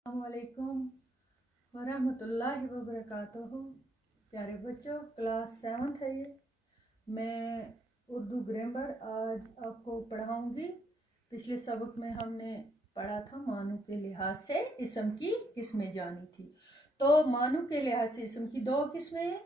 अस्सलामुअलैकुम वरहमतुल्लाहि वबरकातुहू। प्यारे बच्चों, क्लास 7th है ये। मैं उर्दू ग्रामर आज आपको पढ़ाऊंगी। पिछले सबक में हमने पढ़ा था मानू के लिहाज से इसम की किस्में जानी थी। तो मानू के लिहाज से इसम की दो किस्में हैं,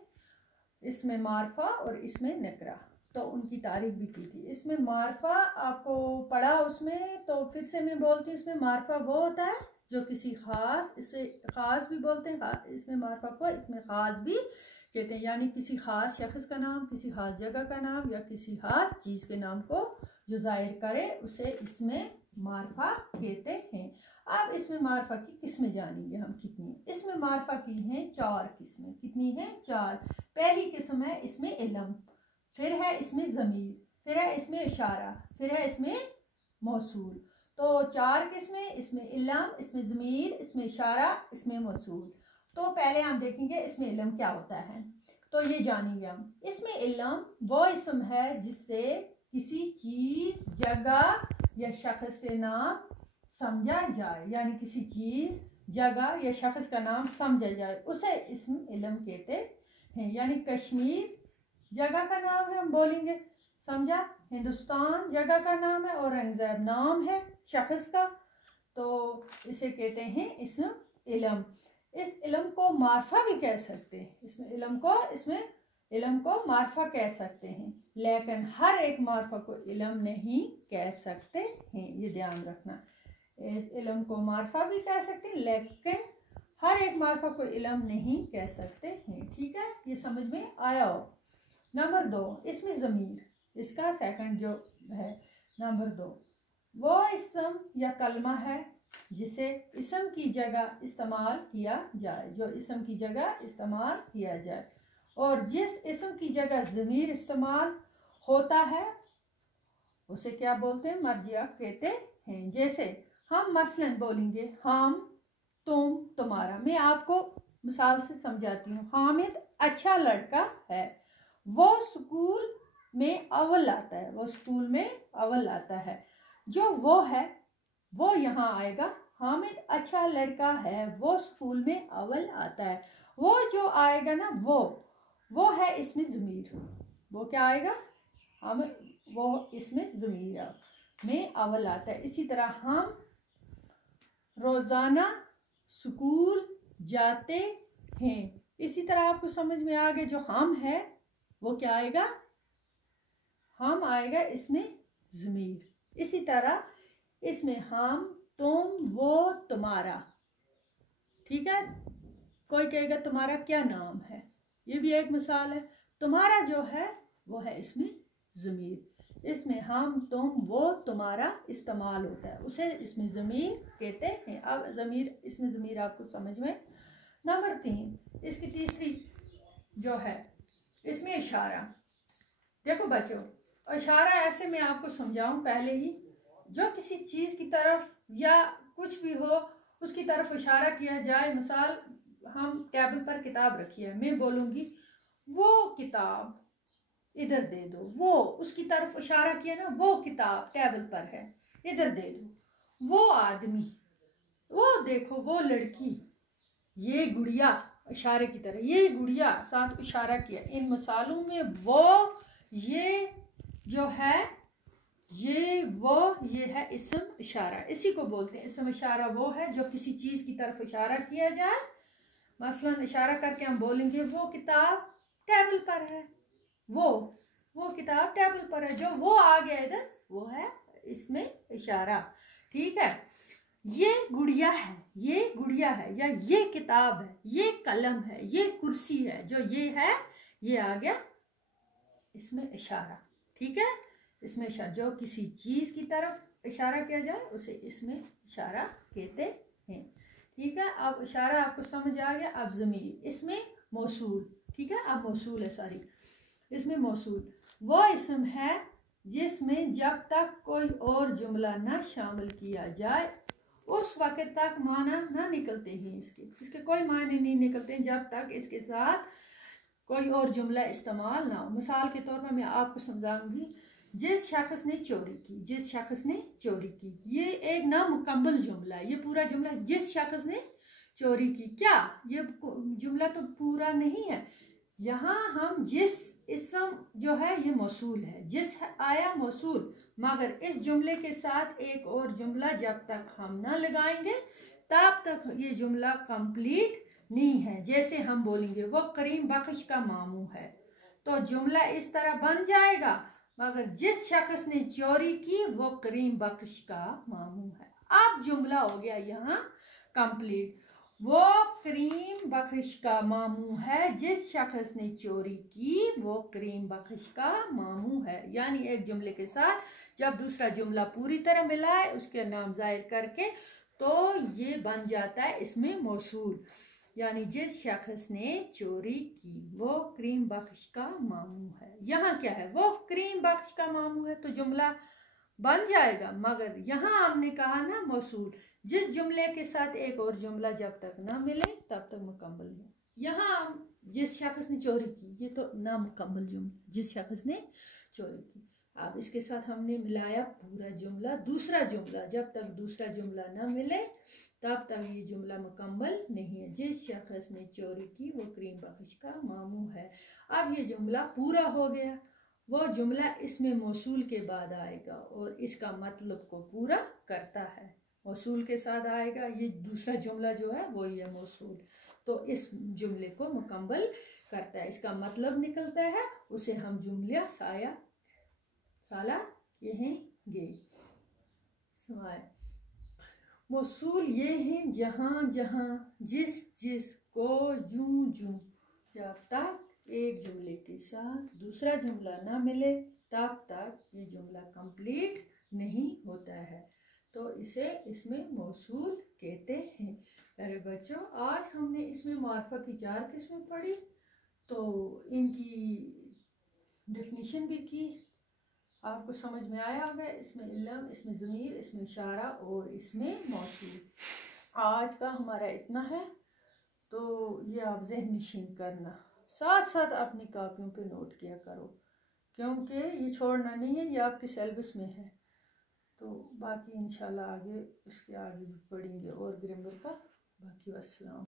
इसमें मारफा और इसमें नकरा। तो उनकी तारीफ भी की थी। इसमें मारफा आपको पढ़ा उसमें, तो फिर से मैं बोलती हूँ। इसमें मारफा वो होता है जो किसी खास, इसे खास भी बोलते हैं, इसमें मारफा को इसमें खास भी कहते हैं। यानी किसी खास शख्स का नाम, किसी खास जगह का नाम या किसी खास चीज़ के नाम को जो जाहिर करे उसे इसमें मारफा कहते हैं। अब इसमें मारफा की किस्में जानेंगे हम कितनी। इसमें मारफा की हैं 4 किस्में। कितनी हैं? 4। पहली किस्म है इसमें इलम, फिर है इसमें ज़मीर, फिर है इसमें इशारा, फिर है इसमें मौसूल। तो 4 किस्में, इसमें इलम, इसमें ज़मीर, इसमें इशारा, इसमें मौसूल। तो पहले हम देखेंगे इसमें इलम क्या होता है, तो ये जानेंगे हम। इसमें इलम वो इसम है जिससे किसी चीज़, जगह या शख्स के नाम समझा जाए। यानी किसी चीज़, जगह या शख्स का नाम समझा जाए उसे इसम इलम कहते हैं। यानी कश्मीर जगह का नाम है, हम बोलेंगे, समझा। हिंदुस्तान जगह का नाम है, औरंगजेब नाम है शख्स का, तो इसे कहते हैं इसम इलम। इस इलम को मारफा भी कह सकते हैं। इसमें इलम को मारफा कह सकते हैं, लेकिन हर एक मारफा को इलम नहीं कह सकते हैं, ये ध्यान रखना। इस इलम को मारफा भी कह सकते हैं, लेकिन हर एक मारफा को इलम नहीं कह सकते हैं। ठीक है, ये समझ में आया हो। नंबर 2, इसमें ज़मीर, इसका सेकंड जो है नंबर 2, वो इसम या कलमा है जिसे इसम की जगह इस्तेमाल किया जाए, जो इसम की जगह इस्तेमाल किया जाए। और जिस इसम की जगह ज़मीर इस्तेमाल होता है उसे क्या बोलते हैं? मर्जिया कहते हैं। जैसे हम मसलन बोलेंगे हम, तुम, तुम्हारा। मैं आपको मिसाल से समझाती हूँ। हामिद अच्छा लड़का है, वो स्कूल में अव्वल आता है, वो स्कूल में अव्वल आता है। जो वो है वो यहाँ आएगा। हामिद अच्छा लड़का है, वो स्कूल में अव्वल आता है। वो जो आएगा ना, वो है इसमें ज़मीर। वो क्या आएगा? हामिद, वो इसमें ज़मीर में अव्वल आता है। इसी तरह हम रोज़ाना स्कूल जाते हैं। इसी तरह आपको समझ में आ गया। जो हम है वो क्या आएगा? हम आएगा इसमें ज़मीर। इसी तरह इसमें हम, तुम, वो, तुम्हारा। ठीक है, कोई कहेगा तुम्हारा क्या नाम है, ये भी एक मिसाल है। तुम्हारा जो है वो है इसमें ज़मीर। इसमें हम, तुम, वो, तुम्हारा इस्तेमाल होता है, उसे इसमें ज़मीर कहते हैं। अब ज़मीर, इसमें ज़मीर आपको समझ में। नंबर 3, इसकी तीसरी जो है इसमें इशारा। देखो बच्चों, इशारा ऐसे मैं आपको समझाऊं पहले ही। जो किसी चीज़ की तरफ या कुछ भी हो उसकी तरफ इशारा किया जाए। मिसाल, हम टेबल पर किताब रखी है, मैं बोलूँगी वो किताब इधर दे दो। वो उसकी तरफ इशारा किया ना, वो किताब टेबल पर है, इधर दे दो। वो आदमी, वो देखो, वो लड़की, ये गुड़िया, इशारे की तरह, ये गुड़िया, साथ इशारा किया। इन मिसालों में वो, ये जो है, ये वो, ये है इसम इशारा। इसी को बोलते हैं इसम इशारा। वो है जो किसी चीज़ की तरफ इशारा किया जाए। मसलन इशारा करके हम बोलेंगे वो किताब टेबल पर है, वो किताब टेबल पर है। जो वो आ गया इधर, वो है इसमें इशारा। ठीक है, ये गुड़िया है, ये गुड़िया है, या ये किताब है, ये कलम है, ये कुर्सी है। जो ये है, ये आ गया इसमें इशारा। ठीक है, इसमें इशारा, जो किसी चीज़ की तरफ इशारा किया जाए उसे इसमें इशारा कहते हैं। ठीक है, अब इशारा आपको समझ आ गया। अब ज़मीर, इसमें मौसूल। ठीक है, अब मौसूल है, सॉरी, इसमें मौसूल वो इसम है जिसमें जब तक कोई और जुमला न शामिल किया जाए उस वक्त तक माना ना निकलते हैं। इसके कोई मायने नहीं निकलते जब तक इसके साथ कोई और जुमला इस्तेमाल ना हो। मिसाल के तौर पर मैं आपको समझाऊंगी जिस शख्स ने चोरी की, जिस शख्स ने चोरी की, ये एक नामुकम्मल जुमला है। ये पूरा जुमला जिस शख्स ने चोरी की, क्या ये जुमला तो पूरा नहीं है। यहाँ हम जिस इसम जो है ये मौसूल है, जिस आया मौसूल, मगर इस जुमले के साथ एक और जुमला जब तक हम ना लगाएंगे तब तक ये जुमला कंप्लीट नहीं है। जैसे हम बोलेंगे वो करीम बख्श का मामू है, तो जुमला इस तरह बन जाएगा, मगर जिस शख्स ने चोरी की वो करीम बख्श का मामू है। अब जुमला हो गया यहाँ कंप्लीट। वो करीम बख्श का मामू है, जिस शख्स ने चोरी की वो करीम बख्श का मामू है। यानी एक जुमले के साथ जब दूसरा जुमला पूरी तरह मिला है उसके नाम जाहिर करके तो ये बन जाता है इसमें मौसूल। यानी जिस शख्स ने चोरी की वो करीम बख्श का मामू है। यहाँ क्या है, वो करीम बख्श का मामू है, तो जुमला बन जाएगा, मगर यहाँ हमने कहा ना मौसूल, जिस जुमले के साथ एक और जुमला जब तक ना मिले तब तक मुकम्मल है। यहाँ जिस शख्स ने चोरी की, ये तो नामुकम्मल जुमला, जिस शख्स ने चोरी की। अब इसके साथ हमने मिलाया पूरा जुमला, दूसरा जुमला, जब तक दूसरा जुमला ना मिले तब तक ये जुमला मुकम्मल नहीं है। जिस शख्स ने चोरी की वो करीम बख्श का मामू है। अब ये जुमला पूरा हो गया। वो जुमला इसमें मौसूल के बाद आएगा और इसका मतलब को पूरा करता है, मौसूल के साथ आएगा। ये दूसरा जुमला जो है वो ये मौसूल, तो इस जुमले को मुकम्मल करता है, इसका मतलब निकलता है, उसे हम जुमला साला कहेंगे। मौसूल ये हैं जहाँ जहाँ, जिस जिस, को, जूं जूं। जब तक एक जुमले के साथ दूसरा जुमला ना मिले तब तक ये जुमला कंप्लीट नहीं होता है, तो इसे इसमें मौसूल कहते हैं। प्यारे बच्चों, आज हमने इसमें मार्फा की 4 किस्में पढ़ी, तो इनकी डेफिनेशन भी की, आपको समझ में आया होगा। इसमें इल्म, इसमें ज़मीर, इसमें इशारा और इसमें मौसूल। आज का हमारा इतना है, तो ये आप ज़हन नशीन करना, साथ साथ अपनी कापियों पे नोट किया करो, क्योंकि ये छोड़ना नहीं है, ये आपके सिलेबस में है। तो बाकी इंशाल्लाह आगे इसके आगे भी पढ़ेंगे और ग्रामर का। बाकी अस्सलाम।